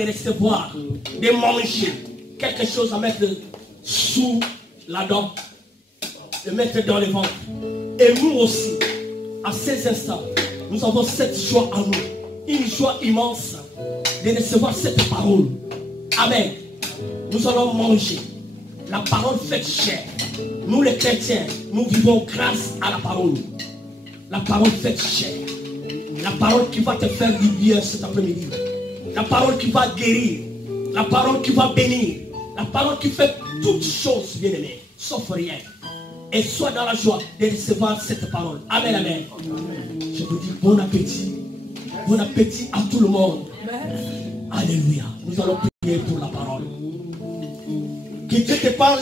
de recevoir, de manger quelque chose à mettre sous la dent, de mettre dans le ventre. Et nous aussi, à ces instants, nous avons cette joie en nous, une joie immense de recevoir cette parole. Amen. Nous allons manger la parole faite chair. Nous les chrétiens, nous vivons grâce à la parole. La parole faite chair. La parole qui va te faire du bien cet après-midi. La parole qui va guérir. La parole qui va bénir. La parole qui fait toutes choses, bien-aimés, sauf rien. Et sois dans la joie de recevoir cette parole. Amen, amen. Je vous dis bon appétit. Bon appétit à tout le monde. Alléluia. Nous allons prier pour la parole. Que Dieu te parle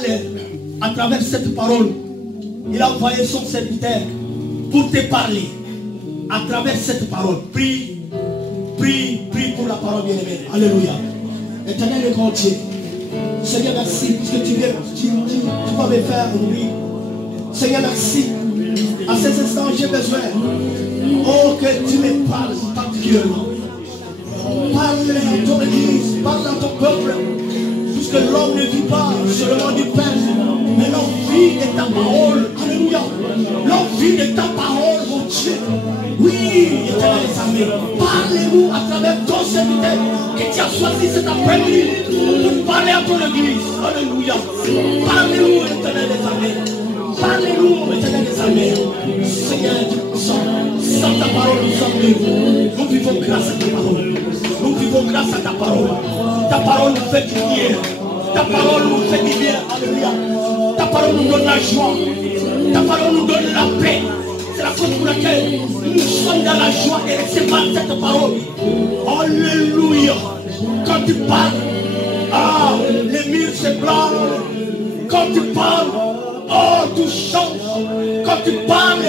à travers cette parole. Il a envoyé son serviteur pour te parler à travers cette parole. Prie, prie, prie pour la parole, bien-aimé. Alléluia. Éternel et grand Dieu, Seigneur, merci parce que tu vas me faire nourrir. Seigneur, merci. À ces instants, j'ai besoin. Oh, que tu me parles particulièrement. Parle à ton église, parle à ton peuple. Puisque l'homme ne vit pas seulement du pain, mais l'homme vit de ta parole. Alléluia. L'homme vit de ta parole, mon Dieu. Oui, éternel des armées, parlez-nous à travers ton serviteur que tu as choisi cet après-midi pour parler à ton église. Alléluia. Parlez-nous, éternel des armées. Parlez-nous, éternel des armées. Seigneur, sans ta parole, nous sommes libres. Nous vivons grâce à ta parole. Nous vivons grâce à ta parole. Ta parole nous fait du bien. Ta parole nous fait du bien. Alléluia. Ta parole nous donne la joie. Ta parole nous donne la paix. C'est la cause pour laquelle nous sommes dans la joie de recevoir cette parole. Alléluia. Quand tu parles, les murs se blanchent. Quand tu parles, tout change. Quand tu parles,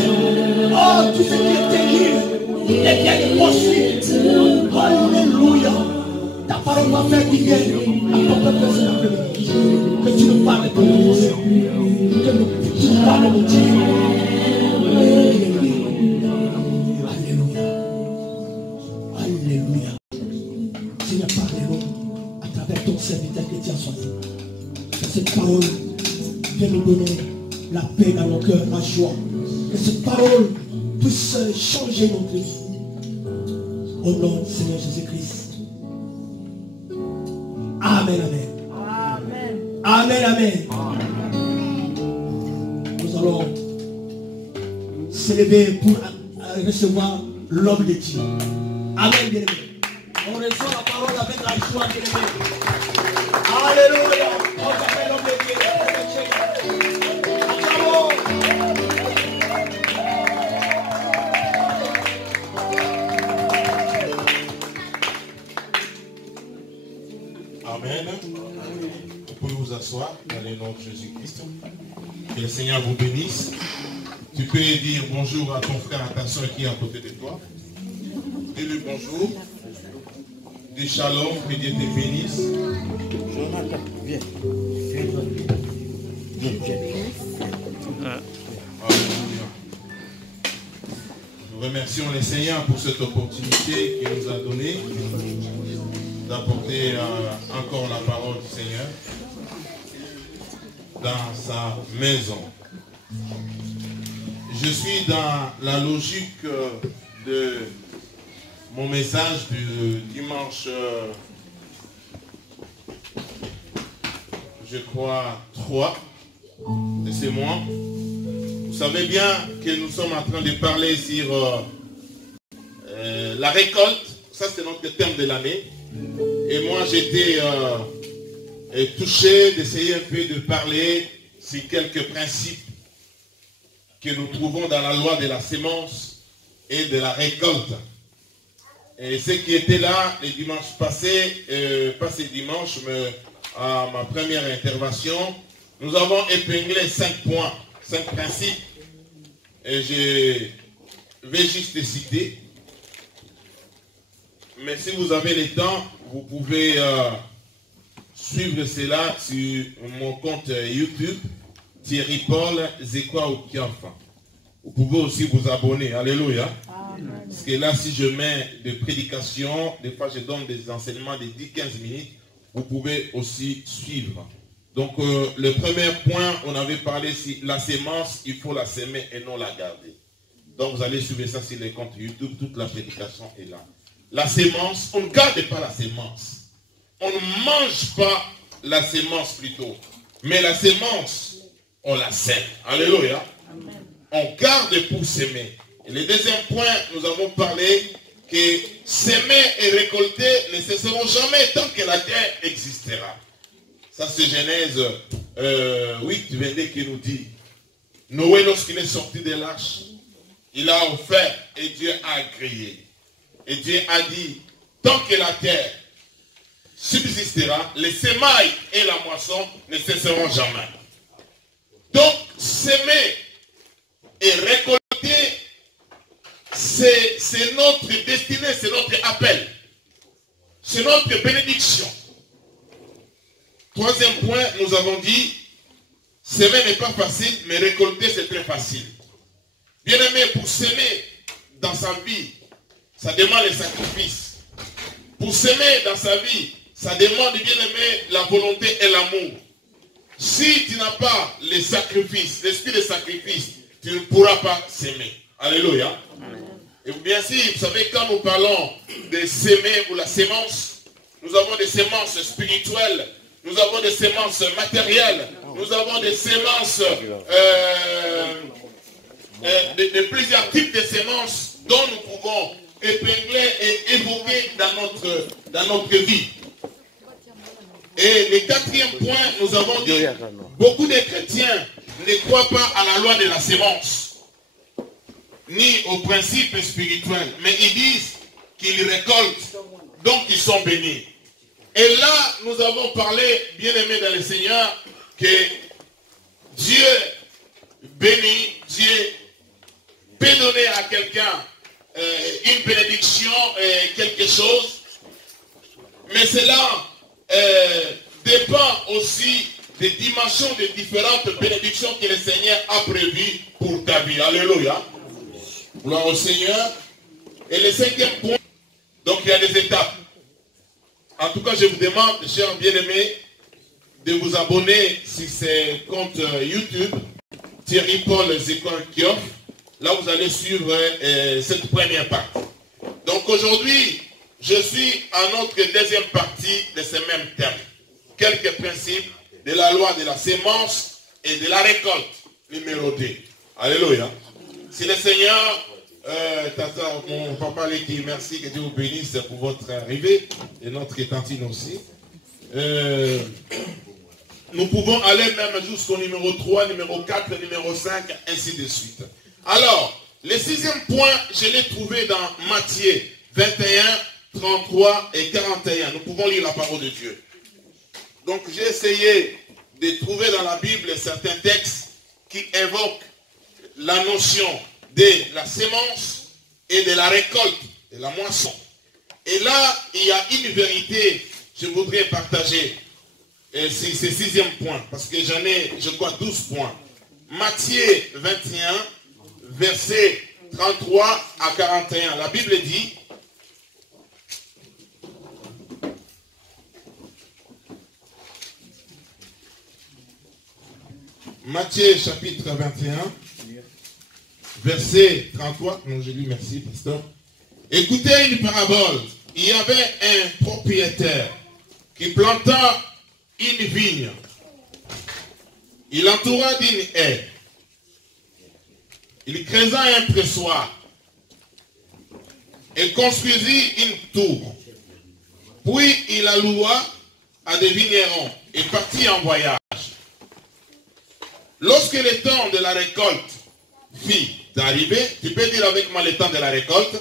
tout ce qui est terrible devient possible. Alléluia. Ta parole va faire du bien à ton peuple cet après-midi. Que tu nous parles de ton Dieu. Que tu nous parles de ton Dieu. Alléluia. Alléluia. Seigneur, parle-nous à travers ton serviteur que tu as choisi. Que cette parole vienne nous donner la paix dans nos cœurs, la joie. Que cette parole puisse changer notre vie. Au nom du Seigneur Jésus-Christ. Amen, amen. Amen, amen. Nous allons s'élever pour recevoir l'homme de Dieu. Amen, bien aimé. On reçoit la parole avec la joie, bien aimé. Alléluia. On s'appelle l'homme de Dieu. Amen. Vous pouvez vous asseoir dans le nom de Jésus-Christ. Que le Seigneur vous bénisse. Tu peux dire bonjour à ton frère, à ta soeur qui est à côté de toi. Dis-lui bonjour. Dis shalom, que Dieu te bénisse. Jonathan, viens. Alléluia. Nous remercions le Seigneur pour cette opportunité qu'il nous a donnée d'apporter encore la parole du Seigneur dans sa maison. Je suis dans la logique de mon message du dimanche, je crois, 3 de ce mois. Vous savez bien que nous sommes en train de parler sur la récolte. Ça, c'est notre thème de l'année. Et moi, j'étais touché d'essayer un peu de parler sur quelques principes que nous trouvons dans la loi de la sémence et de la récolte. Et ceux qui étaient là les dimanches passés, pas ce dimanche, mais à ma première intervention, nous avons épinglé 5 points, 5 principes. Et je vais juste les citer. Mais si vous avez le temps, vous pouvez suivre cela sur mon compte YouTube, Thierry Paul Zekwa Okiafa. Vous pouvez aussi vous abonner. Alléluia. Parce que là, si je mets des prédications, des fois je donne des enseignements de 10-15 minutes, vous pouvez aussi suivre. Donc, le premier point, on avait parlé, si la sémence, il faut la semer et non la garder. Donc, vous allez suivre ça sur les comptes YouTube, toute la prédication est là. La sémence, on ne garde pas la sémence. On ne mange pas la sémence plutôt. Mais la sémence, on la sème. Alléluia. Amen. On garde pour s'aimer. Et le deuxième point, nous avons parlé que s'aimer et récolter ne cesseront jamais tant que la terre existera. Ça c'est Genèse 8, 22 qui nous dit, Noé lorsqu'il est sorti de l'arche, il a offert et Dieu a agréé. Et Dieu a dit, tant que la terre subsistera, les semailles et la moisson ne cesseront jamais. Donc, s'aimer et récolter, c'est notre destinée, c'est notre appel. C'est notre bénédiction. Troisième point, nous avons dit, s'aimer n'est pas facile, mais récolter c'est très facile. Bien aimé, pour s'aimer dans sa vie, ça demande les sacrifices. Pour s'aimer dans sa vie, ça demande, bien aimé, la volonté et l'amour. Si tu n'as pas les sacrifices, l'esprit de sacrifice, tu ne pourras pas s'aimer. Alléluia. Et bien sûr, vous savez, quand nous parlons de s'aimer ou la sémence, nous avons des sémences spirituelles, nous avons des sémences matérielles, nous avons des sémences de plusieurs types de sémences dont nous pouvons épingler et évoquer dans notre vie. Et le quatrième point, nous avons dit, beaucoup de chrétiens ne croient pas à la loi de la sémence, ni aux principes spirituels, mais ils disent qu'ils récoltent, donc ils sont bénis. Et là, nous avons parlé, bien aimé dans le Seigneur, que Dieu bénit, Dieu peut donner à quelqu'un une bénédiction, quelque chose, mais cela dépend aussi des dimensions des différentes bénédictions que le Seigneur a prévues pour ta vie. Alléluia. Gloire au Seigneur. Et le cinquième point, donc il y a des étapes. En tout cas, je vous demande, chers bien-aimés, de vous abonner sur ces comptes YouTube, Thierry Paul Zécon Kioff. Là, vous allez suivre cette première partie. Donc aujourd'hui, je suis à notre deuxième partie de ce même thème. Quelques principes de la loi de la sémence et de la récolte, numéro 2. Alléluia. Si le Seigneur, Tata, mon papa Léki, merci, que Dieu vous bénisse pour votre arrivée, et notre tantine aussi. Nous pouvons aller même jusqu'au numéro 3, numéro 4, numéro 5, ainsi de suite. Alors, le sixième point, je l'ai trouvé dans Matthieu 21, 33 et 41. Nous pouvons lire la parole de Dieu. Donc, j'ai essayé de trouver dans la Bible certains textes qui évoquent la notion de la sémence et de la récolte, de la moisson. Et là, il y a une vérité, je voudrais partager. C'est ce sixième point, parce que j'en ai, je crois, 12 points. Matthieu 21, versets 33 à 41. La Bible dit, Matthieu chapitre 21, verset 33, non, je lis, merci, pasteur. Écoutez une parabole. Il y avait un propriétaire qui planta une vigne. Il l'entoura d'une haie. Il creusa un pressoir et construisit une tour. Puis il la loua à des vignerons et partit en voyage. Lorsque le temps de la récolte fit arriver, tu peux dire avec moi le temps de la récolte.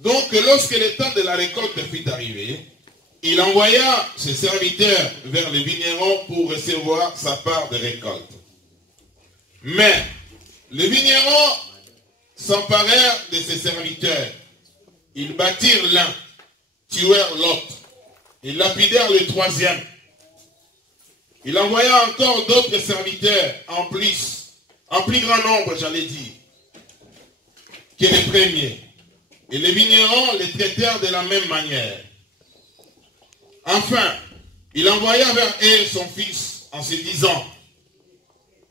Donc lorsque le temps de la récolte fit arriver, il envoya ses serviteurs vers les vignerons pour recevoir sa part de récolte. Mais les vignerons s'emparèrent de ses serviteurs. Ils battirent l'un, tuèrent l'autre. Ils lapidèrent le troisième. Il envoya encore d'autres serviteurs en plus grand nombre, j'allais dire. que les premiers. Et les vignerons les traitèrent de la même manière. Enfin, il envoya vers eux son fils en se disant,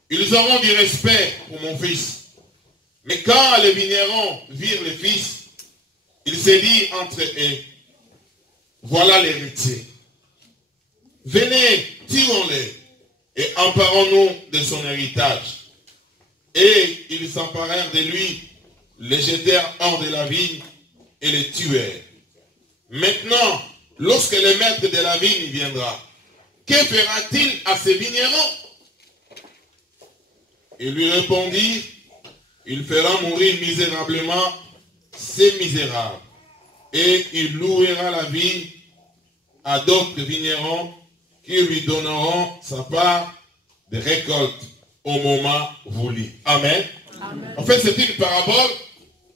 ils auront du respect pour mon fils. Mais quand les vignerons virent le fils, il se dit entre eux, voilà l'héritier. Venez, tuons-le et emparons-nous de son héritage. Et ils s'emparèrent de lui, le jetèrent hors de la vigne et le tuèrent. Maintenant, lorsque le maître de la vigne viendra, que fera-t-il à ces vignerons? Il lui répondit, il fera mourir misérablement ces misérables, et il louera la vigne à d'autres vignerons qui lui donneront sa part de récolte au moment voulu. Amen. Amen. En fait, c'est une parabole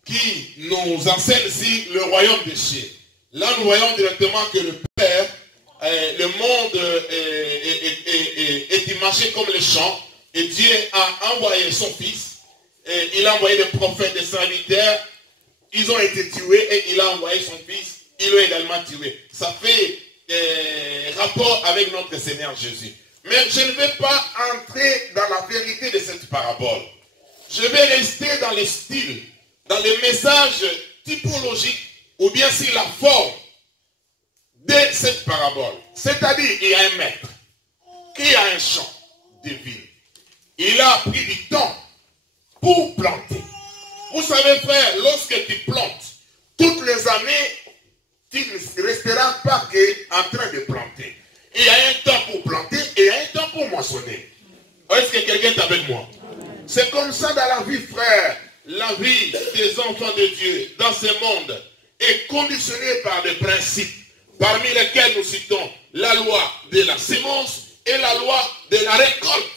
qui nous enseigne ici le royaume des cieux. Là, nous voyons directement que le Père, le monde est imagé comme le champ, et Dieu a envoyé son Fils, et il a envoyé des prophètes, des serviteurs, ils ont été tués, et il a envoyé son Fils, ils l'ont également tué. Ça fait rapport avec notre Seigneur Jésus. Mais je ne vais pas entrer dans la vérité de cette parabole. Je vais rester dans le style, dans le message typologique, ou bien sur la forme de cette parabole. C'est-à-dire, il y a un maître qui a un champ de vigne. Il a pris du temps pour planter. Vous savez, frère, lorsque tu plantes, toutes les années, tu ne resteras pas en train de planter. Il y a un temps pour planter et il y a un temps pour moissonner. Est-ce que quelqu'un est avec moi? C'est comme ça dans la vie, frère. La vie des enfants de Dieu dans ce monde est conditionnée par des principes, parmi lesquels nous citons la loi de la sémence et la loi de la récolte.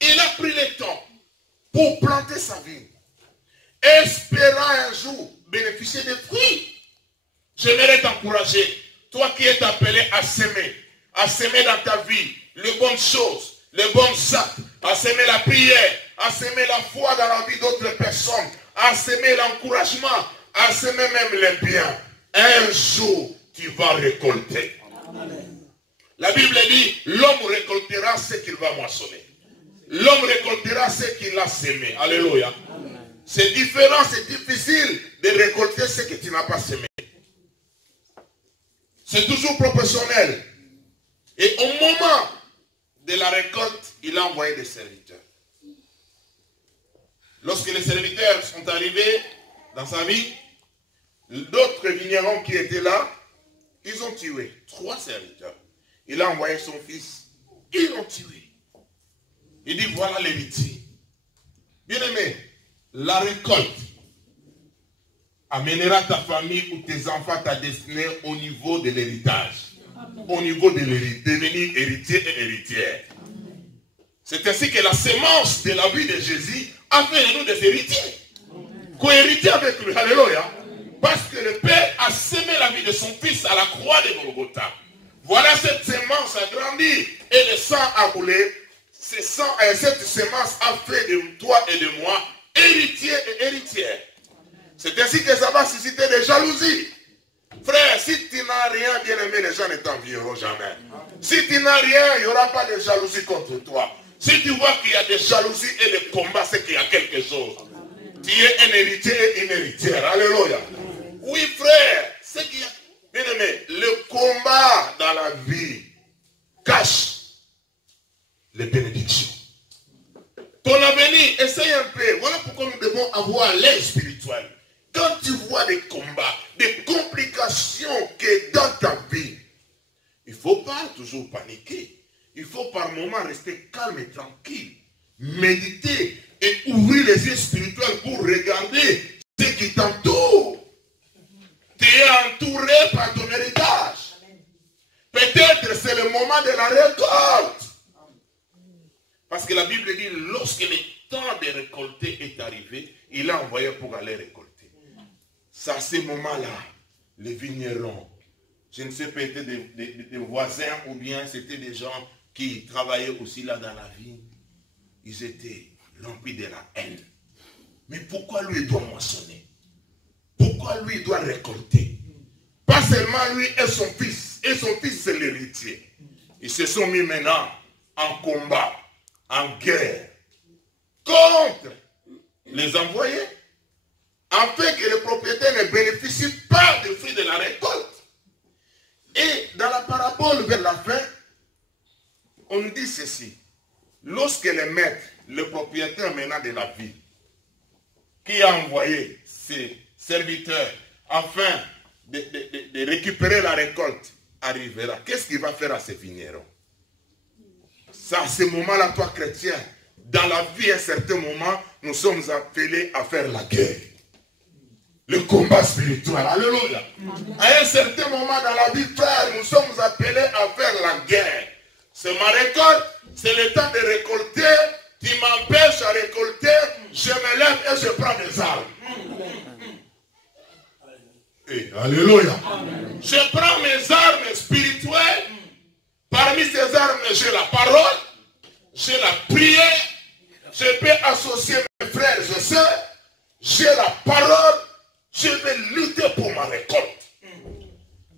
Il a pris le temps pour planter sa vie, espérant un jour bénéficier des fruits. J'aimerais t'encourager, toi qui es appelé à semer dans ta vie les bonnes choses, les bons actes, à semer la prière, à semer la foi dans la vie d'autres personnes, à semer l'encouragement, à semer même les biens. Un jour, tu vas récolter. Amen. La Bible dit, l'homme récoltera ce qu'il va moissonner. L'homme récoltera ce qu'il a semé. Alléluia. C'est différent, c'est difficile de récolter ce que tu n'as pas semé. C'est toujours proportionnel. Et au moment de la récolte, il a envoyé des serviteurs. Lorsque les serviteurs sont arrivés dans sa vie, d'autres vignerons qui étaient là, ils ont tué 3 serviteurs. Il a envoyé son fils, ils l'ont tué. Il dit, voilà l'héritier. Bien-aimé, la récolte amènera ta famille ou tes enfants, ta destinée au niveau de l'héritage. Au niveau de devenir héritier et héritière. C'est ainsi que la sémence de la vie de Jésus a fait de nous des héritiers. Co-héritiers avec lui. Alléluia. Parce que le Père a semé la vie de son Fils à la croix de Golgotha. Voilà, cette sémence a grandi et le sang a coulé. Cette sémence a fait de toi et de moi héritiers et héritières. C'est ainsi que ça va susciter des jalousies. Frère, si tu n'as rien, bien aimé, les gens ne t'envieront jamais. Si tu n'as rien, il n'y aura pas de jalousie contre toi. Si tu vois qu'il y a des jalousies et des combats, c'est qu'il y a quelque chose. Tu es un héritier et une héritière. Alléluia. Oui, frère, c'est qu'il y a... Bien aimé, le combat dans la vie cache les bénédictions. Ton avenir, essaye un peu. Voilà pourquoi nous devons avoir l'aide spirituelle. Quand tu vois des combats, des complications que dans ta vie, il ne faut pas toujours paniquer. Il faut par moments rester calme et tranquille. Méditer et ouvrir les yeux spirituels pour regarder ce qui t'entoure. Tu es entouré par ton héritage. Peut-être c'est le moment de la récolte. Parce que la Bible dit, lorsque le temps de récolter est arrivé, il a envoyé pour aller récolter. C'est à ce moment-là, les vignerons, je ne sais pas, étaient des voisins ou bien c'était des gens qui travaillaient aussi là dans la vigne. Ils étaient remplis de la haine. Mais pourquoi lui doit moissonner? Pourquoi lui doit récolter? Pas seulement lui et son fils. Et son fils, c'est l'héritier. Ils se sont mis maintenant en combat, en guerre, contre les envoyés, afin que le propriétaire ne bénéficie pas des fruits de la récolte. Et dans la parabole vers la fin, on nous dit ceci. Lorsque le maître, le propriétaire maintenant de la ville, qui a envoyé ses serviteurs afin de récupérer la récolte, arrivera, qu'est-ce qu'il va faire à ces vignerons? Ça, à ce moment-là, toi chrétien, dans la vie, à un certain moment, nous sommes appelés à faire la guerre. Le combat spirituel. Alléluia. À un certain moment dans la vie, frère, nous sommes appelés à faire la guerre. C'est ma récolte, c'est le temps de récolter. Tu m'empêches à récolter, je me lève et je prends des armes. Et, alléluia. Je prends mes armes spirituelles. Parmi ces armes, j'ai la parole, j'ai la prière, je peux associer mes frères et sœurs, j'ai la parole, je vais lutter pour ma récolte.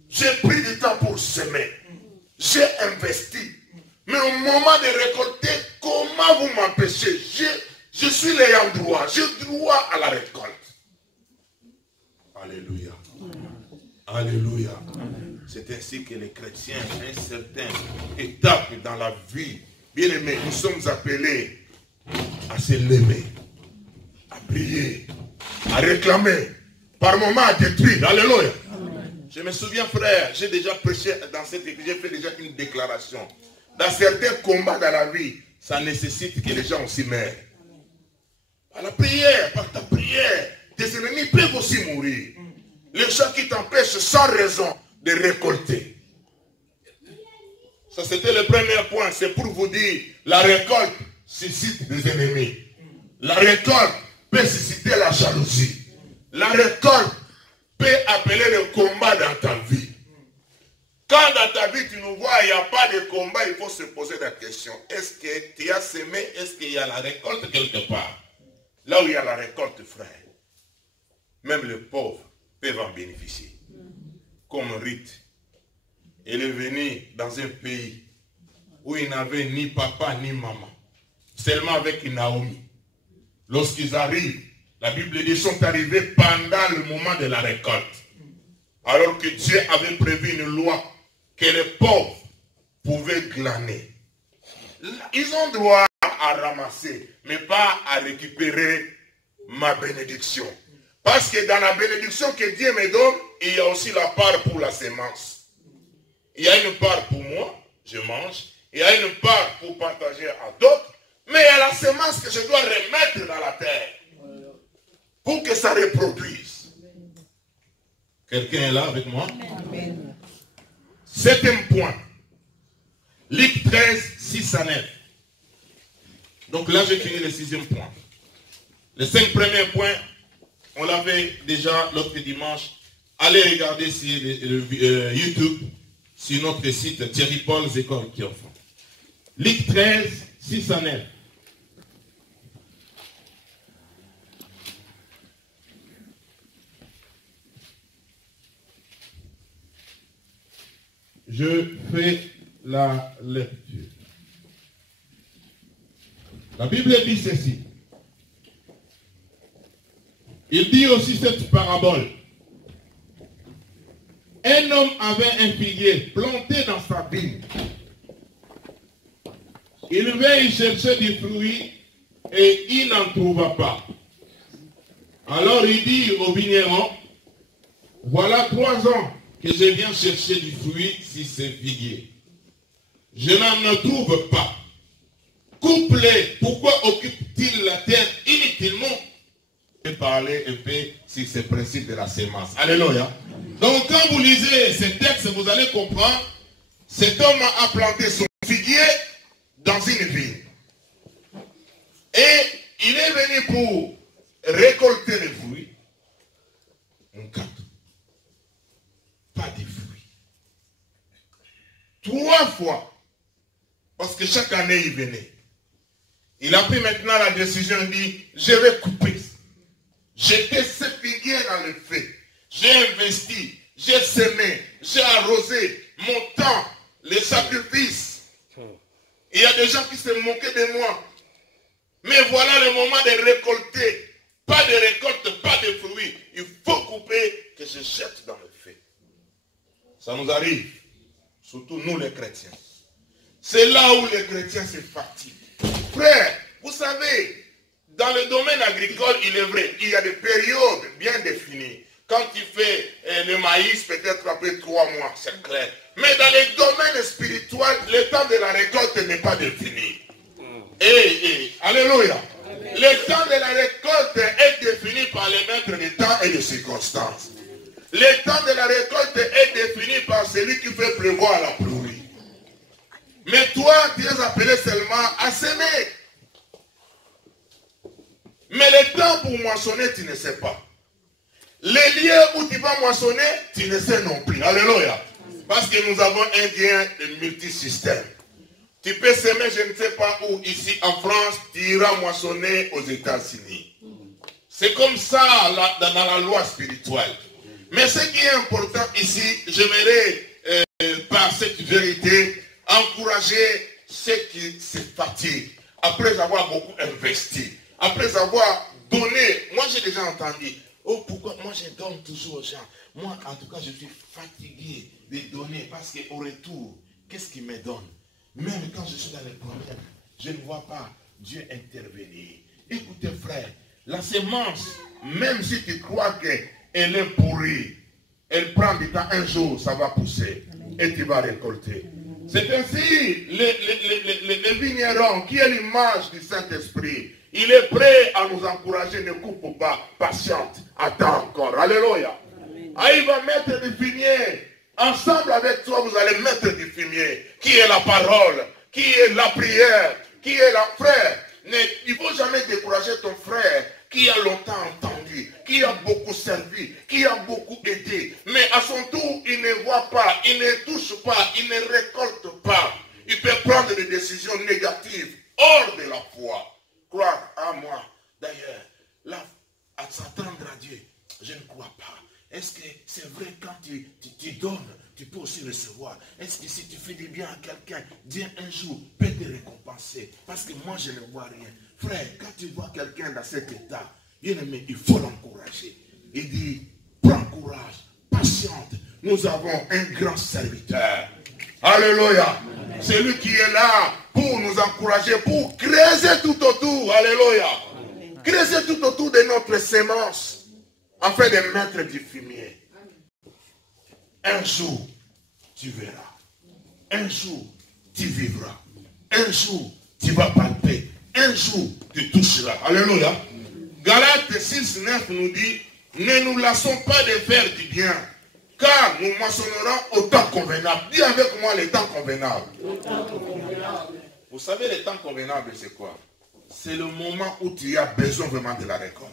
J'ai pris du temps pour semer, j'ai investi. Mais au moment de récolter, comment vous m'empêchez? Je suis l'ayant droit, j'ai droit à la récolte. Alléluia. Alléluia. C'est ainsi que les chrétiens, à une certaine étape dans la vie, bien aimés, nous sommes appelés à se lever, à prier, à réclamer, par moments à détruire. Alléluia. Je me souviens, frère, j'ai déjà prêché dans cette église, j'ai fait déjà une déclaration. Dans certains combats dans la vie, ça nécessite que les gens aussi meurent. Par la prière, par ta prière, tes ennemis peuvent aussi mourir. Les gens qui t'empêchent sans raison de récolter. Ça, c'était le premier point. C'est pour vous dire, la récolte suscite des ennemis. La récolte peut susciter la jalousie. La récolte peut appeler le combat dans ta vie. Quand dans ta vie, tu nous vois, il n'y a pas de combat, il faut se poser la question. Est-ce que tu as semé? Est-ce qu'il y a la récolte quelque part? Là où il y a la récolte, frère, même les pauvres peuvent en bénéficier. Comme Ruth, elle est venue dans un pays où il n'avait ni papa ni maman, seulement avec Naomi. Lorsqu'ils arrivent, la Bible dit qu'ils sont arrivés pendant le moment de la récolte. Alors que Dieu avait prévu une loi que les pauvres pouvaient glaner. Ils ont droit à ramasser, mais pas à récupérer ma bénédiction. Parce que dans la bénédiction que Dieu me donne, il y a aussi la part pour la semence. Il y a une part pour moi, je mange. Il y a une part pour partager à d'autres. Mais il y a la semence que je dois remettre dans la terre. Pour que ça reproduise. Quelqu'un est là avec moi? Amen. Septième point. Luc 13, 6 à 9. Donc là, j'ai fini le sixième point. Les 5 premiers points, on l'avait déjà l'autre dimanche. Allez regarder sur YouTube, sur notre site Thierry Paul École qui offre. Luc 13, 6 à 9. Je fais la lecture. La Bible dit ceci. Il dit aussi cette parabole. Un homme avait un figuier planté dans sa vigne. Il vint y chercher du fruit et il n'en trouva pas. Alors il dit au vigneron, voilà 3 ans que je viens chercher du fruit sur ce figuier. Je n'en trouve pas. Couplé, pourquoi occupe-t-il la terre inutilement? Je vais parler un peu sur ce principe de la semence. Alléluia. Donc quand vous lisez ces textes, vous allez comprendre, cet homme a planté son figuier dans une vigne. Et il est venu pour récolter les fruits. On capte. Pas de fruits. 3 fois. Parce que chaque année, il venait. Il a pris maintenant la décision, il dit, je vais couper. Jeter ce figuier dans le feu. j'ai investi, j'ai semé, j'ai arrosé mon temps, les sacrifices. Il y a des gens qui se moquaient de moi. Mais voilà le moment de récolter. Pas de récolte, pas de fruits. Il faut couper, que je jette dans le feu. Ça nous arrive, surtout nous les chrétiens. C'est là où les chrétiens se fatiguent. Frère, vous savez, dans le domaine agricole, il est vrai, il y a des périodes bien définies. Quand tu fais le maïs, peut-être après 3 mois, c'est clair. Mais dans les domaines spirituels, le temps de la récolte n'est pas défini. Alléluia. Le temps de la récolte est défini par les maîtres des temps et des circonstances. Le temps de la récolte est défini par celui qui fait pleuvoir la pluie. Mais toi, tu es appelé seulement à semer. Mais le temps pour moissonner, tu ne sais pas. Les lieux où tu vas moissonner, tu ne sais non plus. Alléluia. Parce que nous avons un bien de multisystème. Tu peux semer, je ne sais pas où, ici en France, tu iras moissonner aux États-Unis. C'est comme ça dans la loi spirituelle. Mais ce qui est important ici, j'aimerais, par cette vérité, encourager ceux qui se fatiguent, après avoir beaucoup investi, après avoir donné. Moi, j'ai déjà entendu, oh, pourquoi moi je donne toujours aux gens. Moi, en tout cas, je suis fatigué de donner, parce qu'au retour, qu'est-ce qu'il me donne? Même quand je suis dans les problèmes, je ne vois pas Dieu intervenir. Écoutez, frère, la semence, même si tu crois qu'elle est pourrie, elle prend du temps, un jour, ça va pousser. Et tu vas récolter. C'est ainsi, le vigneron, qui est l'image du Saint-Esprit, il est prêt à nous encourager, ne coupe pas, patiente, attends encore. Alléluia. Ah, il va mettre du fumier. Ensemble avec toi, vous allez mettre du fumier. Qui est la parole, qui est la prière, qui est la frère. Il ne faut jamais décourager ton frère qui a longtemps entendu, qui a beaucoup servi, qui a beaucoup aidé. Mais à son tour, il ne voit pas, il ne touche pas, il ne récolte pas. Il peut prendre des décisions négatives hors de la foi. Croire à moi. D'ailleurs, là, à s'attendre à Dieu, je ne crois pas. Est-ce que c'est vrai quand tu donnes, tu peux aussi recevoir? Est-ce que si tu fais du bien à quelqu'un, Dieu un jour peut te récompenser? Parce que moi, je ne vois rien. Frère, quand tu vois quelqu'un dans cet état, bien-aimé, il faut l'encourager. Il dit, prends courage, patiente. Nous avons un grand serviteur. Alléluia. C'est lui qui est là pour nous encourager, pour creuser tout autour. Alléluia. Creuser tout autour de notre sémence. Afin de mettre du fumier. Un jour, tu verras. Un jour, tu vivras. Un jour, tu vas palper. Un jour, tu toucheras. Alléluia. Galates 6, 9 nous dit, ne nous lassons pas de faire du bien, car nous moissonnerons au temps convenable. Dis avec moi le temps convenable. Le temps convenable. Vous savez, le temps convenable, c'est quoi? C'est le moment où tu as besoin vraiment de la récolte.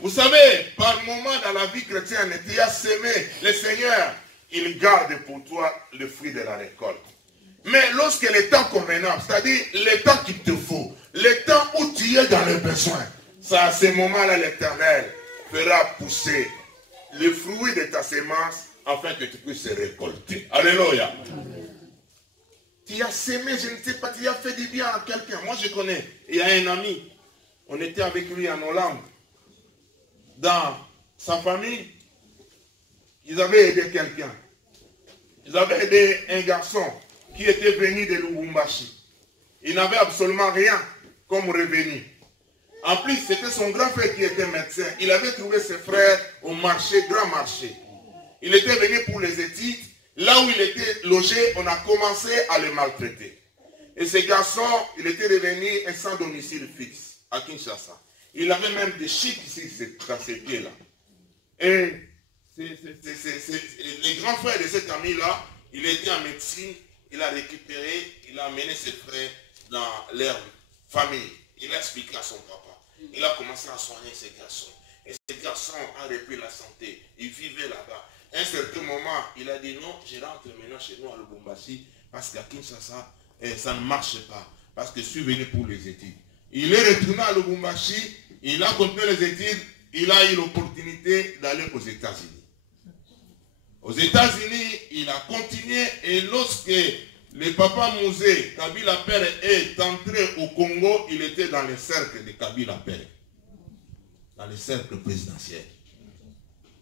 Vous savez, par moment dans la vie chrétienne, tu as semé, le Seigneur, il garde pour toi le fruit de la récolte. Mais lorsque le temps convenable, c'est-à-dire le temps qu'il te faut, le temps où tu es dans le besoin, c'est à ce moment-là l'Éternel fera pousser le fruit de ta semence afin que tu puisses récolter. Alléluia. Tu as semé, je ne sais pas, tu as fait du bien à quelqu'un. Moi je connais, il y a un ami, on était avec lui en Hollande. Dans sa famille, ils avaient aidé quelqu'un. Ils avaient aidé un garçon qui était venu de Lubumbashi. Il n'avait absolument rien comme revenu. En plus, c'était son grand frère qui était médecin. Il avait trouvé ses frères au marché, grand marché. Il était venu pour les études. Là où il était logé, on a commencé à le maltraiter. Et ce garçon, il était revenu sans domicile fixe à Kinshasa. Il avait même des chics ici, dans ses pieds-là. Et les grands frères de cet ami-là, il était en médecine, il a récupéré, il a amené ses frères dans leur famille. Il a expliqué à son papa. Il a commencé à soigner ces garçons. Et ces garçons ont repris la santé. Ils vivaient là-bas. À un certain moment, il a dit non, je rentre maintenant chez nous à Lubumbashi, parce qu'à Kinshasa, ça ne marche pas. Parce que je suis venu pour les études. Il est retourné à Lubumbashi, il a continué les études, il a eu l'opportunité d'aller aux États-Unis. Aux États-Unis, il a continué et lorsque le papa Mouzé, Kabila Père, est entré au Congo, il était dans le cercle de Kabila Père, dans le cercle présidentiel.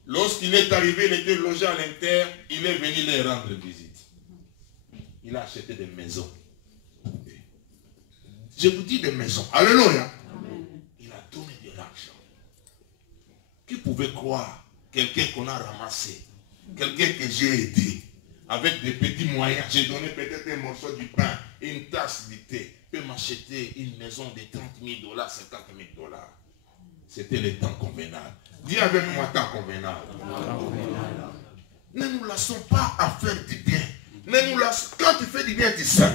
Lorsqu'il est arrivé, il était logé à l'Inter, il est venu les rendre visite. Il a acheté des maisons. Je vous dis des maisons. Alléluia. Il a donné de l'argent. Qui pouvait croire quelqu'un qu'on a ramassé, quelqu'un que j'ai aidé, avec des petits moyens, j'ai donné peut-être un morceau du pain, une tasse de thé, peut m'acheter une maison de 30 000 $, 50 000 $. C'était le temps convenable. Dis avec moi, temps convenable. Ne nous laissons pas à faire du bien. Quand tu fais du bien, tu sais.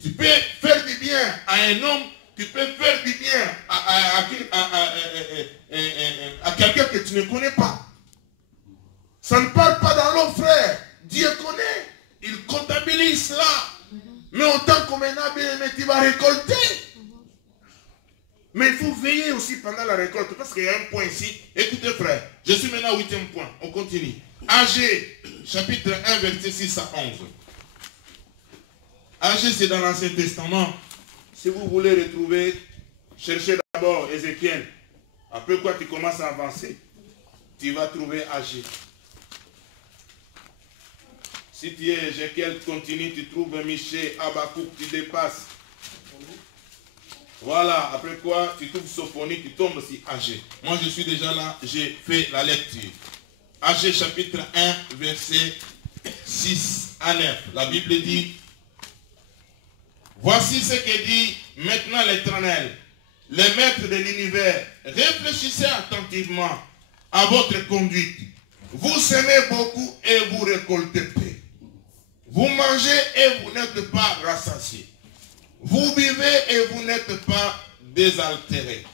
Tu peux faire du bien à un homme, tu peux faire du bien à quelqu'un que tu ne connais pas. Ça ne parle pas dans l'eau, frère. Dieu connaît. Il comptabilise cela. Mais autant convenable, tu vas récolter. Mais il faut veiller aussi pendant la récolte. Parce qu'il y a un point ici. Écoutez, frère. Je suis maintenant au 8e point. On continue. Agé, chapitre 1, verset 6 à 11. Agé, c'est dans l'Ancien Testament. Si vous voulez retrouver, cherchez d'abord Ézéchiel. Après quoi tu commences à avancer, tu vas trouver Agé. Si tu es Ézéchiel, continue, tu trouves Michée, Habakkuk, tu dépasses. Voilà, après quoi tu trouves Sophonie, tu tombes sur Agé. Moi je suis déjà là, j'ai fait la lecture. Agé chapitre 1, verset 6 à 9. La Bible dit, voici ce que dit maintenant l'Éternel, le maître de l'univers. Réfléchissez attentivement à votre conduite. Vous semez beaucoup et vous récoltez peu. Vous mangez et vous n'êtes pas rassasiés. Vous buvez et vous n'êtes pas désaltérés.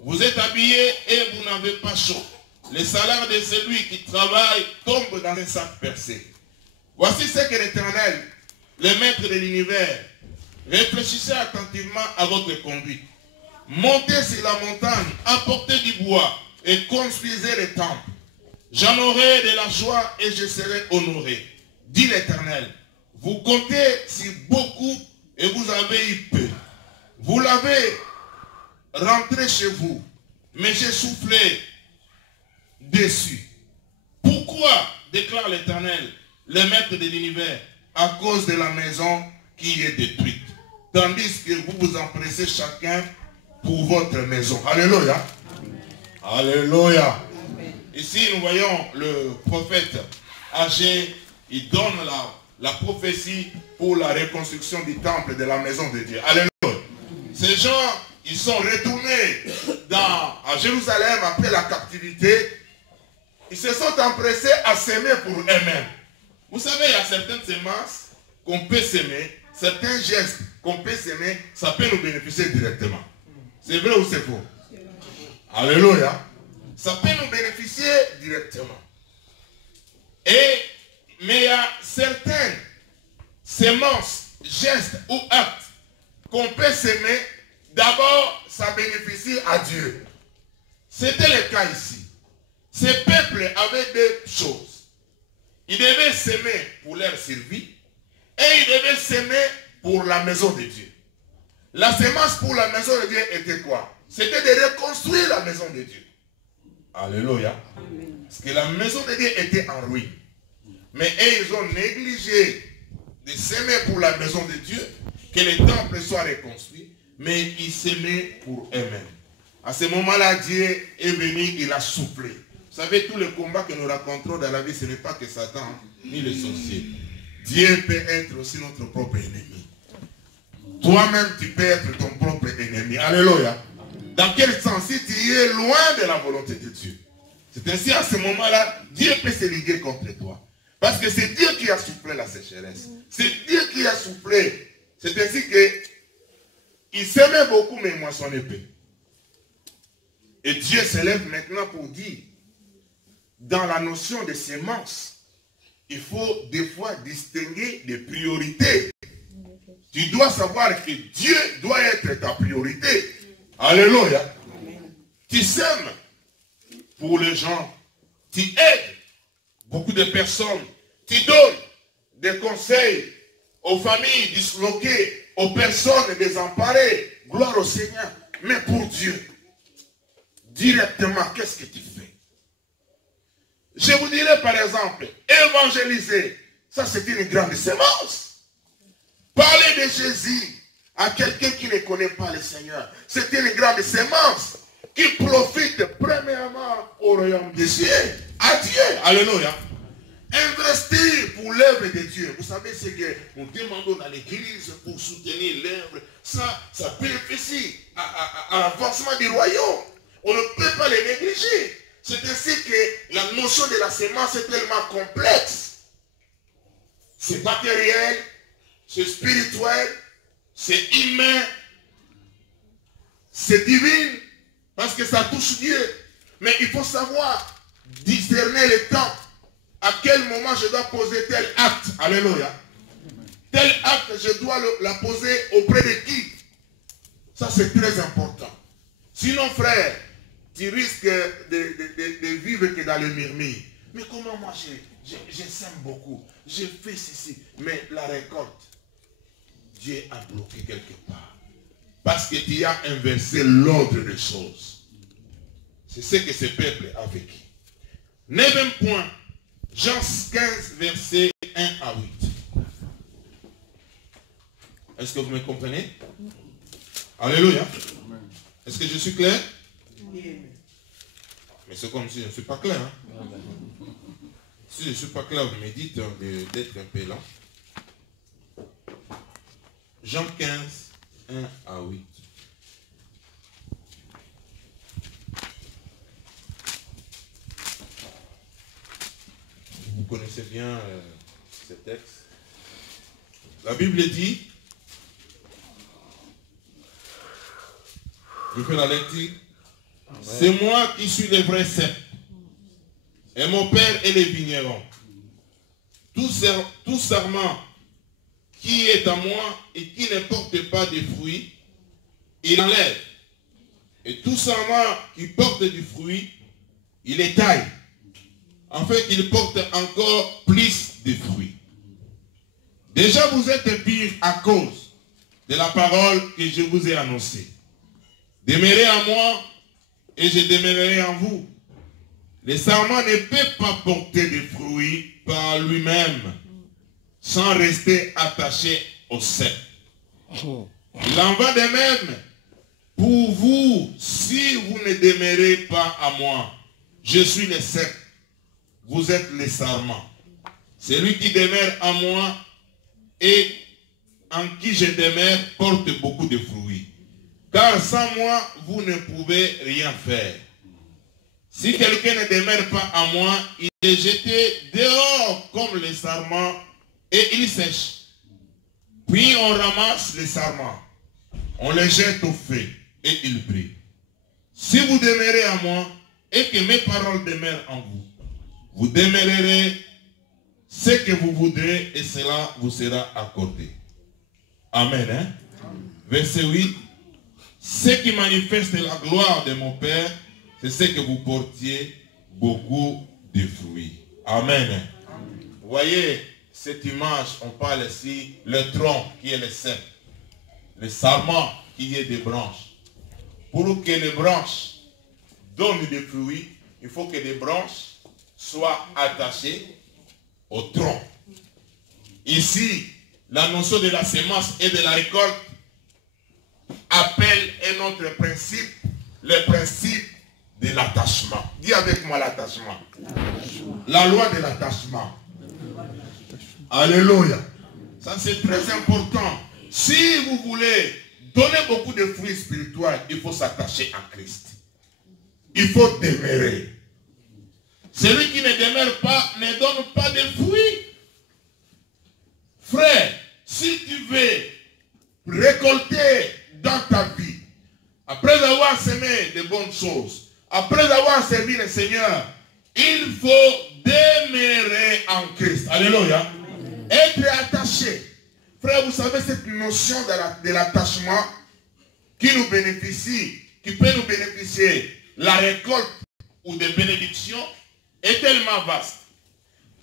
Vous êtes habillés et vous n'avez pas chaud. Le salaire de celui qui travaille tombe dans un sac percé. Voici ce que l'Éternel, le maître de l'univers, réfléchissez attentivement à votre conduite. Montez sur la montagne, apportez du bois et construisez les temples. J'en aurai de la joie et je serai honoré. Dit l'Éternel, vous comptez sur beaucoup et vous avez eu peu. Vous l'avez rentré chez vous, mais j'ai soufflé dessus. Pourquoi, déclare l'Éternel, le maître de l'univers, à cause de la maison qui est détruite, tandis que vous vous empressez chacun pour votre maison. Alléluia. Alléluia. Ici, nous voyons le prophète Agé, il donne la prophétie pour la reconstruction du temple de la maison de Dieu. Alléluia. Ces gens, ils sont retournés à Jérusalem après la captivité. Ils se sont empressés à s'aimer pour eux-mêmes. Vous savez, il y a certaines semences qu'on peut s'aimer, certains gestes qu'on peut s'aimer, ça peut nous bénéficier directement. C'est vrai ou c'est faux? Alléluia. Ça peut nous bénéficier directement. Mais il y a certaines semences, gestes ou actes qu'on peut s'aimer. D'abord, ça bénéficie à Dieu. C'était le cas ici. Ces peuples avaient deux choses. Ils devaient s'aimer pour leur survie et ils devaient s'aimer pour la maison de Dieu. La semence pour la maison de Dieu était quoi? C'était de reconstruire la maison de Dieu. Alléluia. Parce que la maison de Dieu était en ruine. Mais eux, ils ont négligé de s'aimer pour la maison de Dieu, que le temple soit reconstruit, mais ils s'aimaient pour eux-mêmes. À ce moment-là, Dieu est venu, il a soufflé. Vous savez, tous les combats que nous rencontrons dans la vie, ce n'est pas que Satan, ni les sorciers. Dieu peut être aussi notre propre ennemi. Toi-même, tu peux être ton propre ennemi. Alléluia. Dans quel sens? Si tu es loin de la volonté de Dieu. C'est ainsi, à ce moment-là, Dieu peut se liguer contre toi. Parce que c'est Dieu qui a soufflé la sécheresse. C'est Dieu qui a soufflé. C'est ainsi que il s'aimait beaucoup, mais il moissonnait peu. Et Dieu se lève maintenant pour dire, dans la notion de sémence, il faut des fois distinguer des priorités. Tu dois savoir que Dieu doit être ta priorité. Alléluia. Tu sèmes pour les gens. Tu aides beaucoup de personnes. Tu donnes des conseils aux familles disloquées, aux personnes désemparées. Gloire au Seigneur. Mais pour Dieu, directement, qu'est-ce que tu fais? Je vous dirais par exemple, évangéliser, ça c'est une grande sémence. Parler de Jésus à quelqu'un qui ne connaît pas le Seigneur, c'est une grande sémence qui profite premièrement au royaume de Dieu, à Dieu. Alléluia. Investir pour l'œuvre de Dieu. Vous savez ce que nous demandons dans l'église pour soutenir l'œuvre. Ça bénéficie à l'avancement du royaume. On ne peut pas les négliger. C'est ainsi que la notion de la sémence est tellement complexe. C'est matériel, c'est spirituel, c'est humain, c'est divin, parce que ça touche Dieu. Mais il faut savoir discerner le temps. À quel moment je dois poser tel acte. Alléluia. Tel acte, je dois la poser auprès de qui? Ça, c'est très important. Sinon, frère, tu risques de vivre que dans le murmure. Mais comment moi, je sème beaucoup. Je fais ceci. Mais la récolte, Dieu a bloqué quelque part. Parce que tu as inversé l'ordre des choses. C'est ce que ce peuple a vécu. 9e point. Jean 15, versets 1 à 8. Est-ce que vous me comprenez? Alléluia. Est-ce que je suis clair? Mais c'est comme si je ne suis pas clair. Hein? Si je ne suis pas clair, vous me dites d'être un peu lent. Jean 15, 1 à 8. Vous connaissez bien ce texte. La Bible dit, je fais la lecture, c'est moi qui suis le vrai cep, et mon père est le vigneron. Tout serment qui est à moi et qui ne porte pas de fruits, il enlève. Et tout serment qui porte du fruit, il étaille, en fait qu'il porte encore plus de fruits. Déjà vous êtes purs à cause de la parole que je vous ai annoncée. Demeurez en moi et je demeurerai en vous. Le sarment ne peut pas porter de fruits par lui-même sans rester attaché au cep. Il en va de même pour vous si vous ne demeurez pas à moi. Je suis le cep. Vous êtes les sarments. Celui qui demeure en moi et en qui je demeure porte beaucoup de fruits. Car sans moi, vous ne pouvez rien faire. Si quelqu'un ne demeure pas en moi, il est jeté dehors comme les sarments et il sèche. Puis on ramasse les sarments, on les jette au feu et ils brillent. Si vous demeurez en moi et que mes paroles demeurent en vous, vous demeurerez ce que vous voudrez et cela vous sera accordé. Amen. Hein? Verset 8. Ce qui manifeste la gloire de mon Père, c'est ce que vous portiez beaucoup de fruits. Amen. Amen. Vous voyez cette image, on parle ici, le tronc qui est le cep, le sarment qui est des branches. Pour que les branches donnent des fruits, il faut que les branches soient attachées au tronc. Ici, la notion de la semence et de la récolte appelle un autre principe, le principe de l'attachement. Dis avec moi l'attachement. La loi de l'attachement. Alléluia. Ça c'est très important. Si vous voulez donner beaucoup de fruits spirituels, il faut s'attacher à Christ. Il faut demeurer. Celui qui ne demeure pas ne donne pas de fruits. Frère, si tu veux récolter dans ta vie, après avoir semé de bonnes choses, après avoir servi le Seigneur, il faut demeurer en Christ. Alléluia. Être attaché. Frère, vous savez cette notion de l'attachement qui nous bénéficie, qui peut nous bénéficier. La récolte ou de bénédiction est tellement vaste.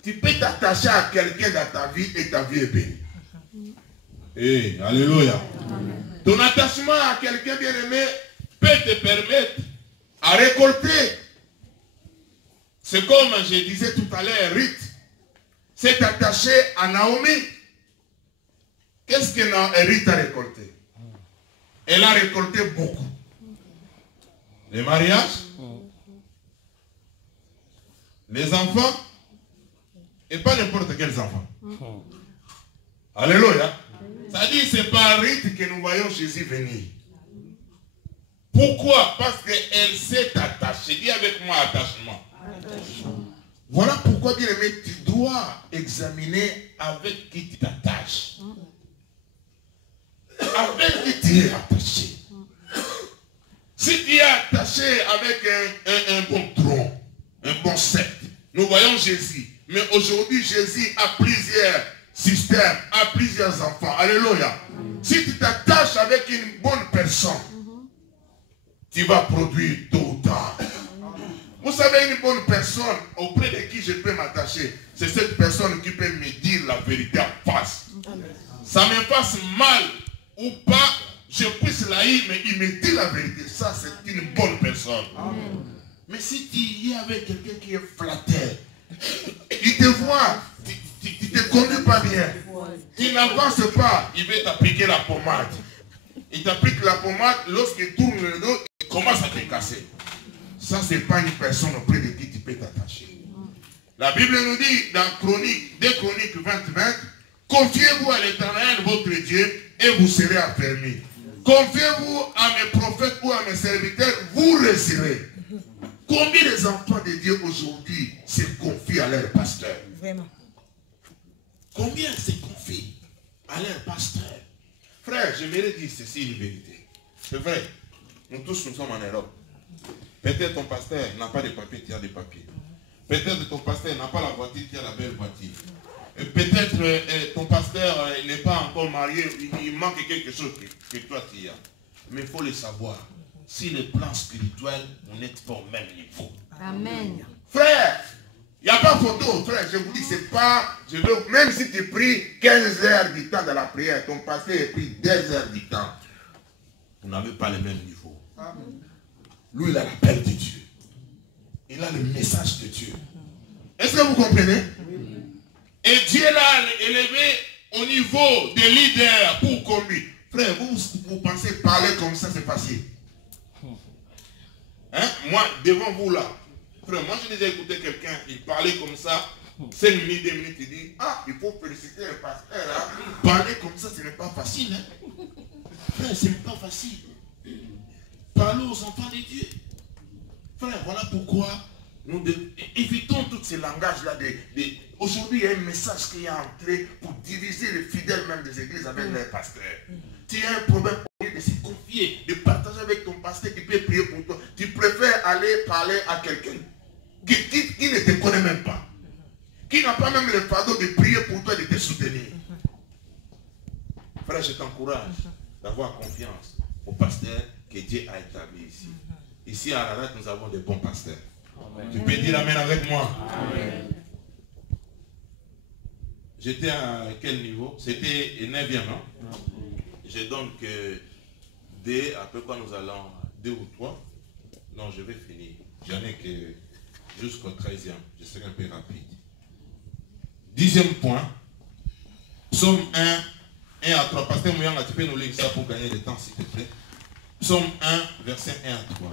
Tu peux t'attacher à quelqu'un dans ta vie et ta vie est bénie. Hey, alléluia. Ton attachement à quelqu'un bien-aimé peut te permettre à récolter. C'est comme je disais tout à l'heure, Ruth s'est attachée à Naomi. Qu'est-ce que Ruth a récolté? Elle a récolté beaucoup. Les mariages, les enfants, et pas n'importe quels enfants. Alléluia. Ça dit, c'est par Ruth que nous voyons Jésus venir. Pourquoi? Parce qu'elle s'est attachée. Dis avec moi attachement. Voilà pourquoi, bien aimé, tu dois examiner avec qui tu t'attaches. Avec qui tu es attaché. Si tu es attaché avec un bon tronc, un bon sceptre, nous voyons Jésus. Mais aujourd'hui, Jésus a plusieurs systèmes, a plusieurs enfants. Alléluia. Si tu t'attaches avec une bonne personne, tu vas produire tôt ou tard. Vous savez, une bonne personne auprès de qui je peux m'attacher, c'est cette personne qui peut me dire la vérité en face. Ça me fasse mal ou pas, je puisse l'haïr, mais il me dit la vérité. Ça, c'est une bonne personne. Mais si tu y es avec quelqu'un qui est flatteur, il te voit, tu ne te connais pas bien, tu n'avances pas, il veut t'appliquer la pommade. Il t'applique la pommade, lorsqu'il tourne le dos, il commence à te casser. Ça, ce n'est pas une personne auprès de qui tu peux t'attacher. La Bible nous dit dans Chroniques, 2 Chroniques 20-20, confiez-vous à l'Éternel, votre Dieu, et vous serez affermis. Confiez-vous à mes prophètes ou à mes serviteurs, vous réussirez. Combien des enfants de Dieu aujourd'hui se confient à leur pasteur? Vraiment. Combien se confient à leur pasteur? Frère, j'aimerais dire ceci, une vérité. C'est vrai, nous tous nous sommes en Europe. Peut-être ton pasteur n'a pas de papiers, tu as des papiers. Peut-être ton pasteur n'a pas la voiture, tu as la belle voiture. Peut-être ton pasteur n'est pas encore marié, il manque quelque chose que toi tu as. Mais il faut le savoir. Si le plan spirituel, vous n'êtes pas au même niveau. Amen. Frère, il n'y a pas photo, frère. Je vous dis, c'est pas. Même si tu pries 15 heures du temps dans la prière, ton pasteur a pris 2 heures du temps. Vous n'avez pas le même niveau. Lui, il a l'appel de Dieu. Il a le message de Dieu. Est-ce que vous comprenez? Et Dieu l'a élevé au niveau des leaders pour conduire. Frère, vous pensez parler comme ça, c'est facile. Hein? Moi, devant vous là, frère, moi j'ai déjà écouté quelqu'un, il parlait comme ça, 5 minutes, 2 minutes, il dit, ah, il faut féliciter le pasteur là. Parler comme ça, ce n'est pas facile. Hein? Frère, ce n'est pas facile. Parler aux enfants de Dieu. Frère, voilà pourquoi nous évitons tous ces langages-là. Aujourd'hui, il y a un message qui est entré pour diviser les fidèles même des églises avec leurs pasteurs. Tu as un problème, au lieu de se confier, de partager avec ton pasteur qui peut prier pour toi, tu préfères aller parler à quelqu'un qui ne te connaît même pas, qui n'a pas même le fardeau de prier pour toi et de te soutenir. Frère, je t'encourage d'avoir confiance au pasteur que Dieu a établi ici. Ici à Ararat, nous avons des bons pasteurs. Amen. Tu peux dire Amen avec moi? Amen. J'étais à quel niveau? C'était 9e, non? Je donne que dès à peu près nous allons 2 ou 3. Non, je vais finir. J'en ai que jusqu'au 13e. Je serai un peu rapide. 10e point. Psaume 1 à 3. Pasteur Mouyanga, tu peux nous lire ça pour gagner le temps, s'il te plaît. Psaume 1, verset 1 à 3.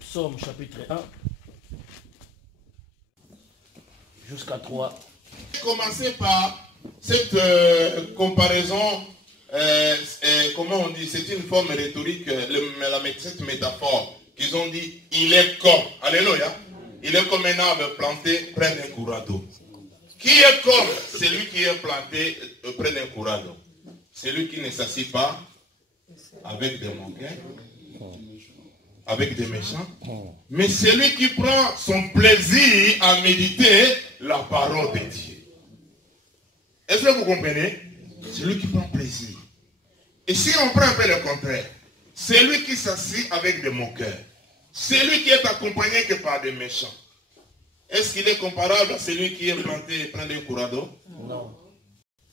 Psaume chapitre 1 jusqu'à 3. Commencer par cette comparaison, comment on dit, c'est une forme rhétorique, cette métaphore qu'ils ont dit, il est comme, alléluia, il est comme un arbre planté près d'un courant d'eau. Qui est comme celui qui est planté près d'un courant d'eau? Celui qui ne s'assied pas avec des moquins, avec des méchants, mais celui qui prend son plaisir à méditer la parole de Dieu. Est-ce que vous comprenez? Celui qui prend plaisir. Et si on prend un peu le contraire, celui qui s'assied avec des moqueurs, Celui qui est accompagné que par des méchants, est-ce qu'il est comparable à celui qui est planté et prend des courades? Non.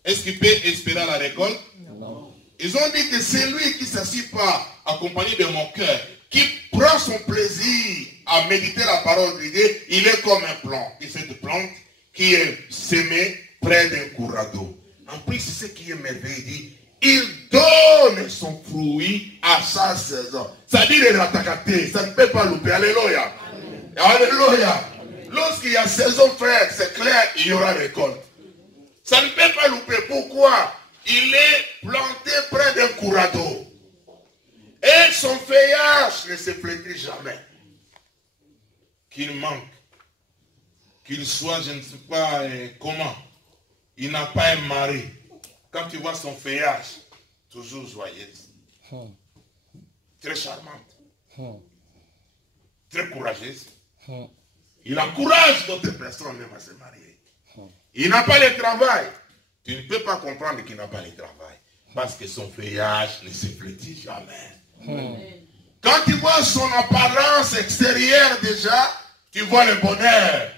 Est-ce qu'il peut espérer à la récolte? Non. Ils ont dit que celui qui ne s'assit pas accompagné de mon cœur, qui prend son plaisir à méditer la parole de Dieu, il est comme un plant. Et cette plante qui est semée près d'un courant d'eau. En plus, c'est ce qui est merveilleux. Il dit, il donne son fruit à sa saison. Ça dit les ratakatés, ça ne peut pas louper. Alléluia. Alléluia. Lorsqu'il y a saison, frère, c'est clair, il y aura récolte. Ça ne peut pas louper. Pourquoi? Il est planté près d'un courant d'eau. Et son feuillage ne se flétrit jamais. Qu'il manque, qu'il soit, je ne sais pas comment, il n'a pas un mari. Quand tu vois son feuillage, toujours joyeuse, très charmante, très courageuse. Il encourage d'autres personnes même à se marier. Il n'a pas le travail. Tu ne peux pas comprendre qu'il n'a pas le travail. Parce que son feuillage ne se flétrit jamais. Quand tu vois son apparence extérieure déjà, tu vois le bonheur.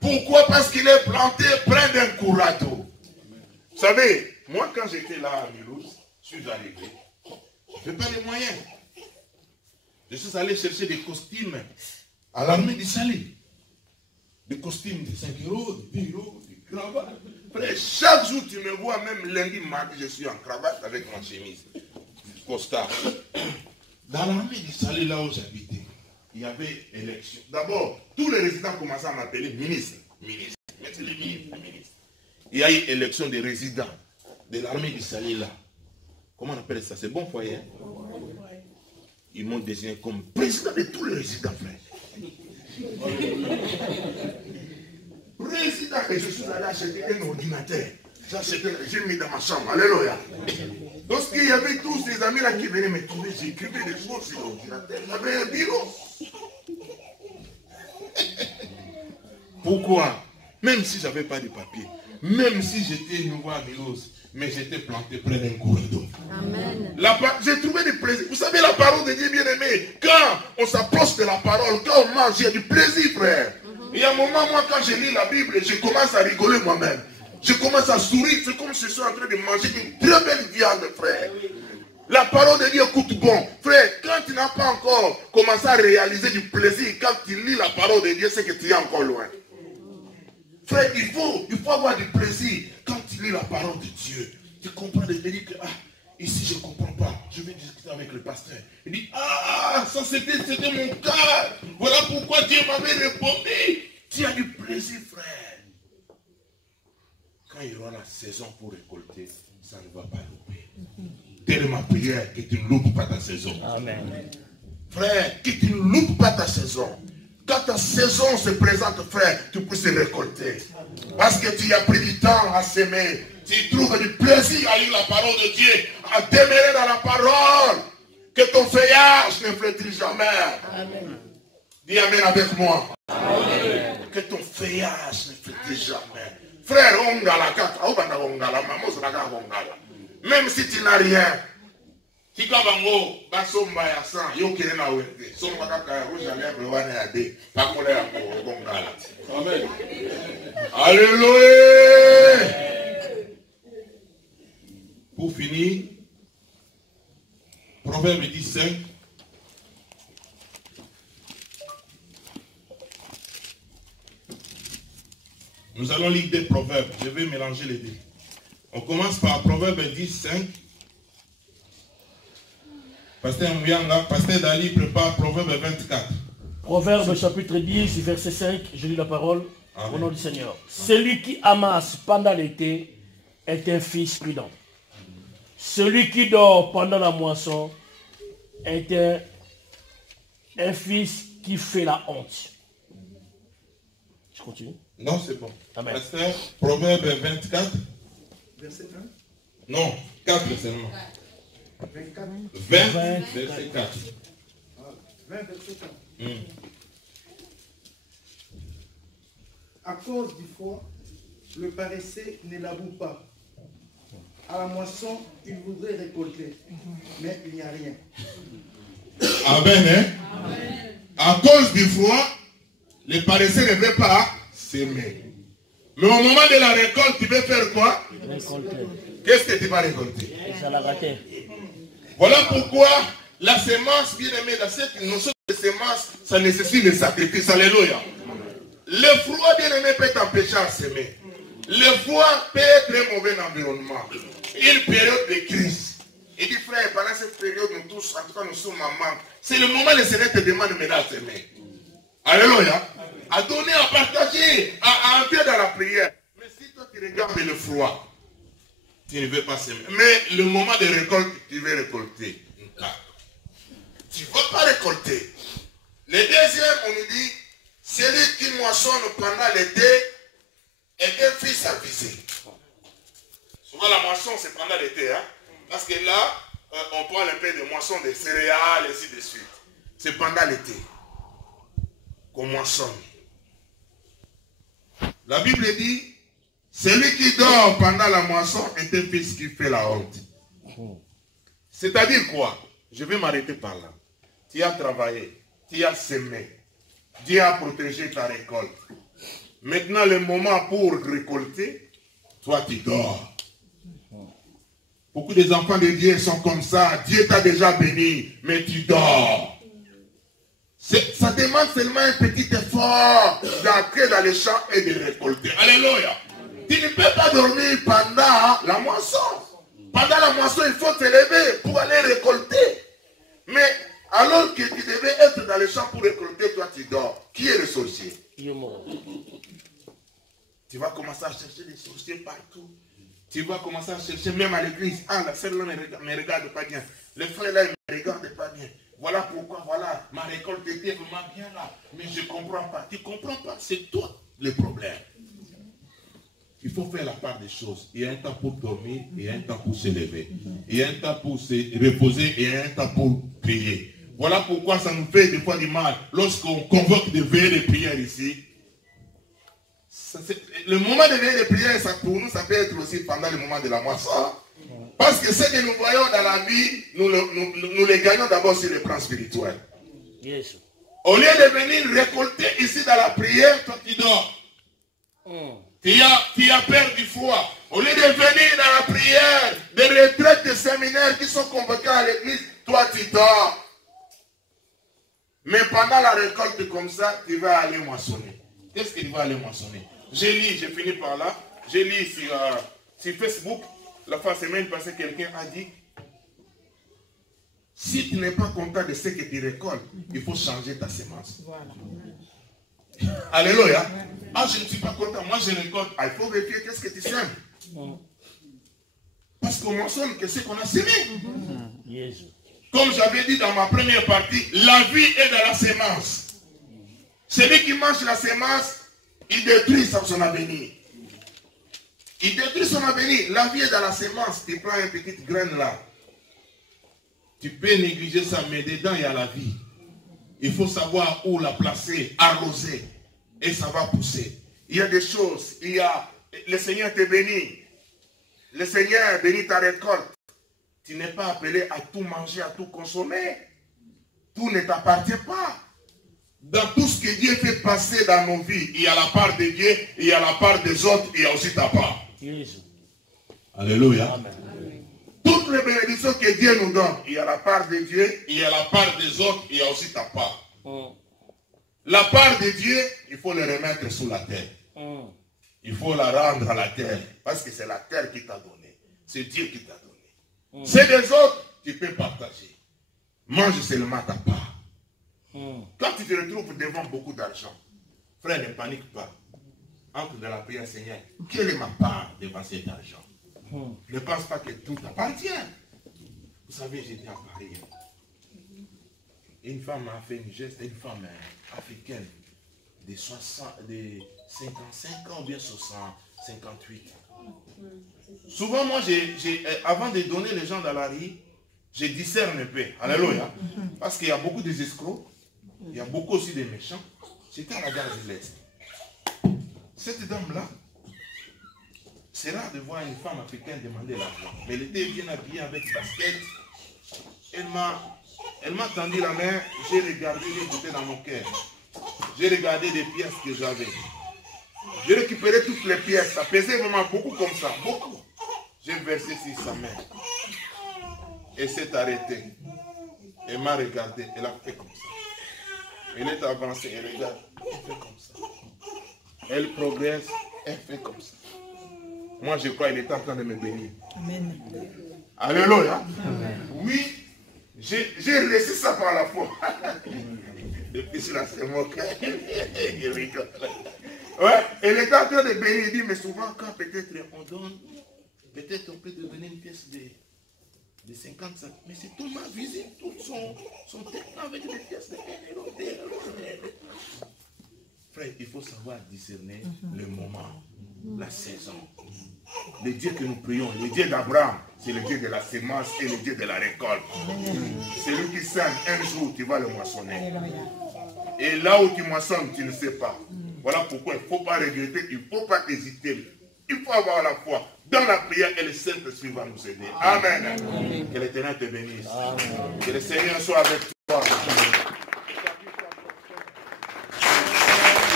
Pourquoi? Parce qu'il est planté près d'un courant d'eau. Vous savez, moi quand j'étais là à Mulhouse, je suis arrivé. Je n'avais pas les moyens. Je suis allé chercher des costumes à l'armée du salut. Des costumes de 5 euros, de 10 euros, des cravates. Frère, chaque jour tu me vois, même lundi, mardi, je suis en cravate avec ma chemise. Costard. Dans l'armée du salut, là où j'habitais, il y avait élection. D'abord, tous les résidents commençaient à m'appeler ministre. Ministre. Mettez les ministres, ministre. Il y a eu élection des résidents de l'armée du salut là. Comment on appelle ça? C'est bon foyer? Ils m'ont désigné comme président de tous les résidents, frère. Président, et je suis allé acheter un ordinateur. J'ai mis dans ma chambre. Alléluia. Lorsqu'il y avait tous ces amis là qui venaient me trouver, j'écrivais des choses sur l'ordinateur. J'avais un bureau. Pourquoi? Même si je n'avais pas de papier, même si j'étais nouveau à Mulhouse, mais j'étais planté près d'un courant d'eau. J'ai trouvé du plaisir. Vous savez, la parole de Dieu, bien aimé, quand on s'approche de la parole, quand on mange, il y a du plaisir, frère. Il y a un moment, moi, quand je lis la Bible, je commence à rigoler moi-même. Je commence à sourire. C'est comme si je suis en train de manger une très belle viande, frère. La parole de Dieu coûte bon. Frère, quand tu n'as pas encore commencé à réaliser du plaisir, quand tu lis la parole de Dieu, c'est que tu es encore loin. Frère, il faut avoir du plaisir quand tu lis la parole de Dieu. Tu comprends de dire que, ici je ne comprends pas. Je vais discuter avec le pasteur. Il dit, ça c'était mon cas. Voilà pourquoi Dieu m'avait répondu. Tu as du plaisir, frère. Quand il y aura la saison pour récolter, ça ne va pas louper. Telle ma prière que tu ne loupes pas ta saison. Amen. Frère, que tu ne loupes pas ta saison. Quand ta saison se présente, frère, tu puisses récolter. Parce que tu as pris du temps à s'aimer. Tu trouves du plaisir à lire la parole de Dieu, à demeurer dans la parole. Que ton feuillage ne flétrit jamais. Amen. Dis Amen avec moi. Amen. Que ton feuillage ne flétrit jamais. Frère, même si tu n'as rien, Amen. Alléluia. Pour finir, Proverbe 15. Nous allons lire des proverbes. Je vais mélanger les deux. On commence par Proverbe 10:5. Pasteur Muyanga, Pasteur Dali prépare Proverbe 24. Proverbe chapitre 10, verset 5. Je lis la parole. Amen. Au nom du Seigneur. Celui qui amasse pendant l'été est un fils prudent. Celui qui dort pendant la moisson est un fils qui fait la honte. Je continue. Non, c'est bon. Amen. Pasteur, Proverbe 24. Verset 1. Non, 4 seulement. 24. 20, verset 4. 20, verset 4. À cause du froid, le paresseux ne l'avoue pas. À la moisson, il voudrait récolter, mais il n'y a rien. Amen, hein? Amen. À cause du froid, les paresseux ne veulent pas s'aimer. Mais au moment de la récolte, tu veux faire quoi? Récolter. Qu'est-ce que tu vas récolter? Ça l'a gâté. Voilà pourquoi la semence, bien aimée, dans cette notion de semence, ça nécessite le sacrifice. Alléluia. Le froid, bien aimé, peut t'empêcher à s'aimer. Le froid peut être un mauvais environnement. Une période de crise. Il dit, frère, pendant cette période, nous tous, en tout cas, nous sommes en manque. C'est le moment où le Seigneur te demande maintenant à s'aimer. Alléluia. À donner, à partager, à entrer dans la prière. Mais si toi, tu regardes le froid, tu ne veux pas s'aimer. Mais le moment de récolte, tu veux récolter. Tu ne veux pas récolter. Le deuxième, on nous dit, celui qui moissonne pendant l'été est un fils avisé. Souvent la moisson c'est pendant l'été, hein? Parce que là, on parle un peu de moisson de céréales et ainsi de suite. C'est pendant l'été qu'on moissonne. La Bible dit, celui qui dort pendant la moisson est un fils qui fait la honte. C'est-à-dire quoi? Je vais m'arrêter par là. Tu as travaillé, tu as semé, Dieu a protégé ta récolte. Maintenant, le moment pour récolter, toi tu dors. Beaucoup des enfants de Dieu sont comme ça. Dieu t'a déjà béni, mais tu dors. Ça demande seulement un petit effort d'entrer dans les champs et de récolter. Alléluia. Tu ne peux pas dormir pendant la moisson. Pendant la moisson, il faut te lever pour aller récolter. Mais alors que tu devais être dans les champs pour récolter, toi tu dors. Qui est le sorcier? Tu vas commencer à chercher des sorciers partout. Tu vas commencer à chercher même à l'église. Ah, la sœur là ne me regarde pas bien. Le frère là, il ne me regarde pas bien. Voilà pourquoi, voilà, ma récolte était vraiment bien là. Mais je ne comprends pas. Tu ne comprends pas, c'est toi le problème. Il faut faire la part des choses. Il y a un temps pour dormir, il y a un temps pour se lever. Il y a un temps pour se reposer, et il y a un temps pour prier. Voilà pourquoi ça nous fait des fois du mal. Lorsqu'on convoque des veillées de prière ici, le moment de veillée de prière, ça, pour nous, ça peut être aussi pendant le moment de la moisson. Parce que ce que nous voyons dans la vie, nous les gagnons d'abord sur le plan spirituel. Yes. Au lieu de venir récolter ici dans la prière, toi tu dors. Tu as peur du froid. Au lieu de venir dans la prière, des retraites de séminaires qui sont convoqués à l'église, toi tu dors. Mais pendant la récolte comme ça, tu vas aller moissonner. Qu'est-ce que tu vas aller moissonner? J'ai lu, j'ai fini par là, j'ai lu sur Facebook, la fin de semaine passée, quelqu'un a dit, si tu n'es pas content de ce que tu récoltes, il faut changer ta semence. Voilà. Alléluia. Ah, je ne suis pas content, moi je récolte. Ah, il faut vérifier qu'est-ce que tu sèmes. Parce qu'on mentionne que c'est qu'on a sémé. Comme j'avais dit dans ma première partie, la vie est dans la sémence. Celui qui mange la sémence, il détruit son avenir. Il détruit son avenir. La vie est dans la sémence. Tu prends une petite graine là. Tu peux négliger ça, mais dedans il y a la vie. Il faut savoir où la placer, arroser. Et ça va pousser. Il y a des choses. Le Seigneur te bénit. Le Seigneur bénit ta récolte. Tu n'es pas appelé à tout manger, à tout consommer. Tout ne t'appartient pas. Dans tout ce que Dieu fait passer dans nos vies, il y a la part de Dieu, il y a la part des autres, il y a aussi ta part. Yes. Alléluia. Amen. Toutes les bénédictions que Dieu nous donne, il y a la part de Dieu, il y a la part des autres, il y a aussi ta part. La part de Dieu, il faut le remettre sous la terre. Il faut la rendre à la terre. Parce que c'est la terre qui t'a donné. C'est Dieu qui t'a donné. C'est des autres, tu peux partager. Mange seulement ta part. Quand tu te retrouves devant beaucoup d'argent, frère, ne panique pas. Entre dans la prière, Seigneur, quelle est ma part devant cet argent? Ne pense pas que tout t'appartient. Vous savez, j'étais à Paris. Une femme m'a fait une geste, une femme africaine de 55 ans, bien 60, 58. Souvent, moi, avant de donner les gens dans la rue, je discerne un peu. Alléluia. Parce qu'il y a beaucoup des escrocs. Il y a beaucoup aussi de méchants. J'étais à la gare de l'Est. Cette dame-là, c'est rare de voir une femme africaine demander l'argent. Mais elle était bien habillée avec basket. Elle m'a Elle m'a tendu la main, j'ai regardé, j'ai goûté dans mon cœur. J'ai regardé les pièces que j'avais. J'ai récupéré toutes les pièces, ça pesait vraiment beaucoup comme ça, beaucoup. J'ai versé sur sa main. Elle s'est arrêtée. Elle m'a regardé, elle a fait comme ça. Elle est avancée, elle regarde, elle fait comme ça. Elle progresse, elle fait comme ça. Moi je crois qu'elle est en train de me bénir. Amen. Alléluia. Oui, j'ai reçu ça par la foi. Depuis cela, c'est mon cœur. Il rigole. Ouais, elle est en train de bénir. Il dit, mais souvent, quand peut-être on donne, peut-être on peut devenir une pièce de 50 cents. Mais c'est tout ma visite, tout son terrain avec des pièces de 1 euro, 2 euros. Frère, il faut savoir discerner le moment, la saison. Le Dieu que nous prions, le Dieu d'Abraham, c'est le Dieu de la semence et le Dieu de la récolte. C'est lui qui sème, un jour tu vas le moissonner. Et là où tu moissonnes, tu ne sais pas. Voilà pourquoi il ne faut pas regretter, il ne faut pas hésiter. Il faut avoir la foi dans la prière et le Saint-Esprit va nous aider. Amen. Que l'Éternel te bénisse. Amen. Que le Seigneur soit avec toi.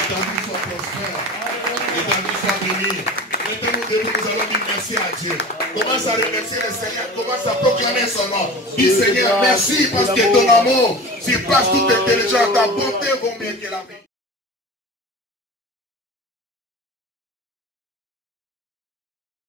L'étendue soit prospère. L'étendue soit bénie. Maintenant, nous allons dire merci à Dieu. Commence à remercier le Seigneur. Commence à proclamer son nom. Dis Seigneur, merci parce que ton amour surpasse toute intelligence. Ta bonté vaut mieux que la vie.